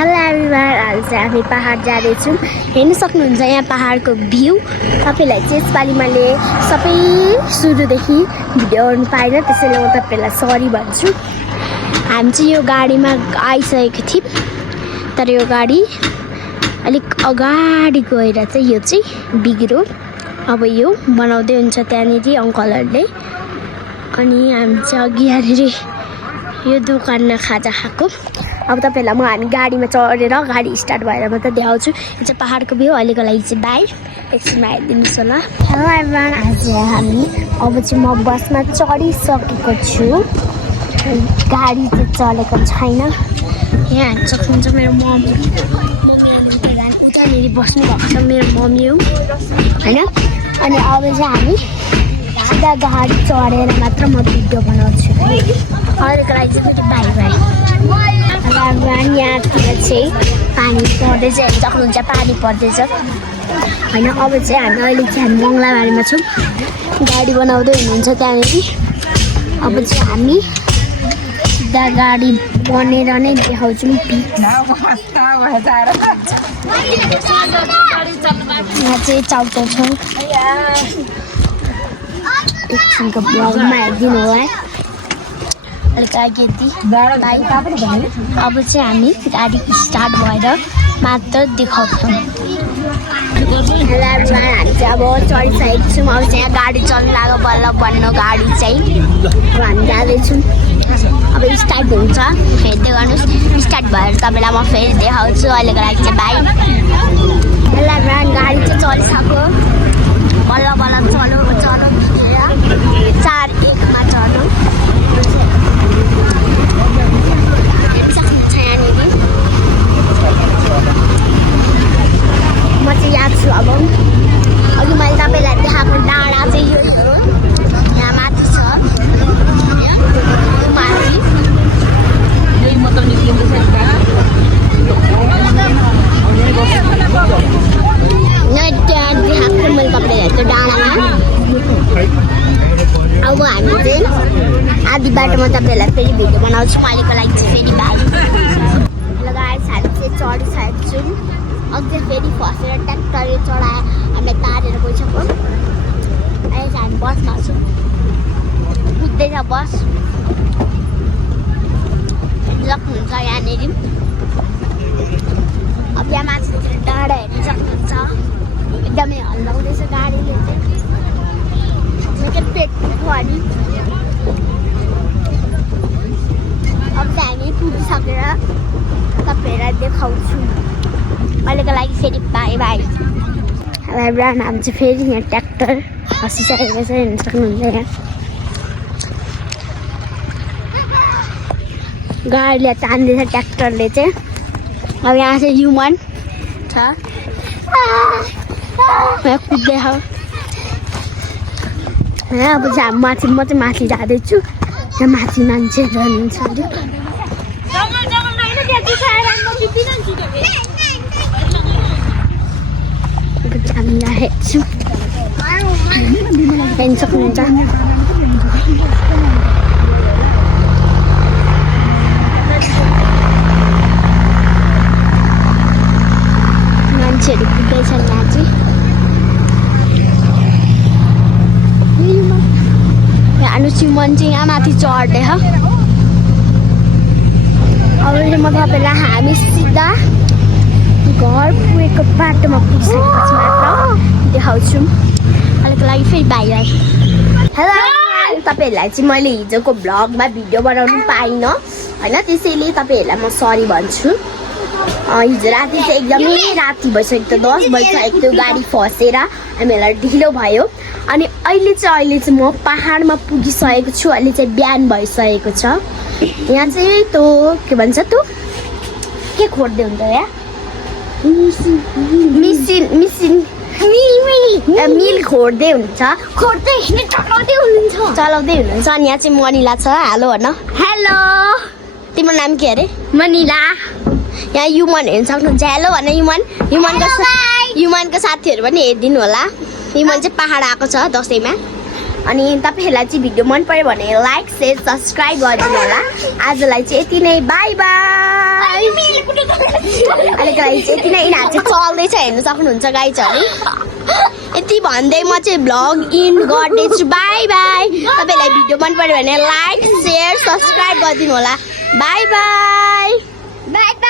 Hello everyone, आज चाहिँ हामी पहाड जाँदैछौँ। हेर्न सक्नुहुन्छ यहाँ पहाडको भ्यू। तपाईँलाई चाहिँ यसपालि मैले सबै सुरुदेखि भिडियो गर्नु पाइनँ, त्यसैले म तपाईँलाई सरी भन्छु। हामी चाहिँ यो गाडीमा आइसकेको थियौँ, तर यो गाडी अलिक अगाडि गएर चाहिँ यो चाहिँ बिग्रो। अब यो बनाउँदै हुन्छ त्यहाँनिर अङ्कलहरूले। अनि हामी चाहिँ अघि यहाँनिर यो दोकानमा खाजा खाएको। अब तपाईँहरूलाई हामी गाडीमा चढेर गाडी स्टार्ट भएर म त देखाउँछु। यो चाहिँ पहाडको भ्यू। अहिलेको लागि चाहिँ बाई, एकछिनमा आइदिनुहोस् होला। हेलो एभ्रिवान, आज हामी अब चाहिँ म बसमा चढिसकेको छु। गाडी चाहिँ चलेको छैन। यहाँ हामी सक्नुहुन्छ मेरो मम्मी उतानिर बस्नु भएको छ, मेरो मम्मी हो होइन। अनि अब चाहिँ हामी सिधा गाडी चढेर मात्र म भिडियो बनाउँछु। अहिलेको लागि चाहिँ मेरो बाई बाई। यहाँतिर चाहिँ पानी पर्दैछ, सक्नुहुन्छ पानी पर्दैछ होइन। अब चाहिँ हामी अहिले चाहिँ हामी मङ्गलाबारीमा छौँ, गाडी बनाउँदै हुनुहुन्छ त्यहाँनिर। अब चाहिँ हामी सिधा गाडी बनेर नै देखाउँछौँ। यहाँ चाहिँ चाउचाउ छ, एकछिनको ब्लगमा हेरिदिनु होला। अलिक यति अब चाहिँ हामी गाडी स्टार्ट भएर मात्र देखाउँछौँ। हेलो एभ्रिवान, हामी चाहिँ अब चढिसकेको छौँ। अब चाहिँ यहाँ गाडी चल्नु लाग्यो, बल्ल बन्नु गाडी चाहिँ। अब हामी जाँदैछौँ, अब स्टार्ट हुन्छ, हेर्दै गर्नुहोस्। स्टार्ट भएर तपाईँलाई म फेरि देखाउँछु। अहिलेको लागि चाहिँ बाई। हेलो एभ्रिवान, गाडी चाहिँ चलिसक्यो, बल्ल बल्ल चलो 4-1मा चढ्नु। म चाहिँ याद छु। अब अघि मैले तपाईँलाई देखाएको डाँडा चाहिँ यो यहाँ माथि छ, माथि त्यहाँ देखाएको मैले तपाईँलाई त्यो डाँडामा। अब हामी चाहिँ आधी बाटोमा तपाईँहरूलाई फेरि भिडियो बनाउँछु। अहिलेको लागि चाहिँ फेरि बाई। हेलो गाइस, हामी चाहिँ चढिसकेको छौँ। अझै फेरि फसेर ट्र्याक्टरले चढायो, हामीलाई तारेर गइसक्यो। अहिले चाहिँ हामी बसमा छौँ, कुद्दैछ बस। सक्नुहुन्छ यहाँनिर। अब यहाँ माथि डाँडा हेर्नु सक्नुहुन्छ, एकदमै हल्लाउँदैछ गाडीले चाहिँ। निकै पेट अनि अब चाहिँ हामी पुगिसकेर तपाईँहरूलाई देखाउँछु। अहिलेको लागि फेरि बाई बाई। एभ्रिवान, हामी चाहिँ फेरि यहाँ ट्र्याक्टर हँसिसकेको छ, हेर्नु सक्नुहुन्छ। यहाँ गाडीले तान्दैछ ट्र्याक्टरले चाहिँ। अब यहाँ चाहिँ ह्युमन छ, यहाँ कुद्दैछ। अब चाहिँ म चाहिँ माथि जाँदैछु। यहाँ माथि मान्छेहरू हुनुहुन्छ अरे। हामी यहाँ हेर्छौँ, हेर्नु सक्नुहुन्छ। मान्छेहरू कुद्दैछन् यहाँ चाहिँ। यहाँ अनुचिमन चाहिँ यहाँ माथि चढ्दै छ। अब चाहिँ म तपाईँलाई हामी सिधा घर पुगेको बाटोमा पुगिसकेपछि मात्र देखाउँछु। अहिलेको लागि फेरि बाहिर। हेलो, तपाईँहरूलाई चाहिँ मैले हिजोको भ्लगमा भिडियो बनाउनु पाइनँ होइन, त्यसैले तपाईँहरूलाई म सरी भन्छु। हिजो राति चाहिँ एकदमै राति भइसक्यो, 10 बजिसकेको थियो। गाडी फसेर हामीहरूलाई ढिलो भयो। अनि अहिले चाहिँ म पहाडमा पुगिसकेको छु। अहिले चाहिँ बिहान भइसकेको छ। यहाँ चाहिँ त्यो के भन्छ, त्यो के खोज्दै हुन्छ यहाँ, मिल खोज्दै हुन्छ, चलाउँदै हुनुहुन्छ। अनि यहाँ चाहिँ मनिला छ। हेलो भन। हेलो, तिम्रो नाम के अरे? मनिला। यहाँ युमन हेर्नु सक्नुहुन्छ। हेलो भन युमन। युमनको साथीहरू पनि हेरिदिनु होला। युमन चाहिँ पहाड आएको छ दसैँमा। अनि तपाईहरुलाई चाहिँ भिडियो मन पर्यो भने लाइक शेयर सब्स्क्राइब गरिदिनु होला। आजलाई चाहिँ यति नै, बाइ बाइ। गरेको लागि चाहिँ किन यिनीहरू चाहिँ चल्दैछ हेर्नु सक्नुहुन्छ गाइजहरू यति भन्दै म चाहिँ भ्लग इन गर्दैछु बाई बाई तपाईँलाई भिडियो मन पर्यो भने लाइक शेयर सब्सक्राइब गरिदिनु होला बाई बाई बाई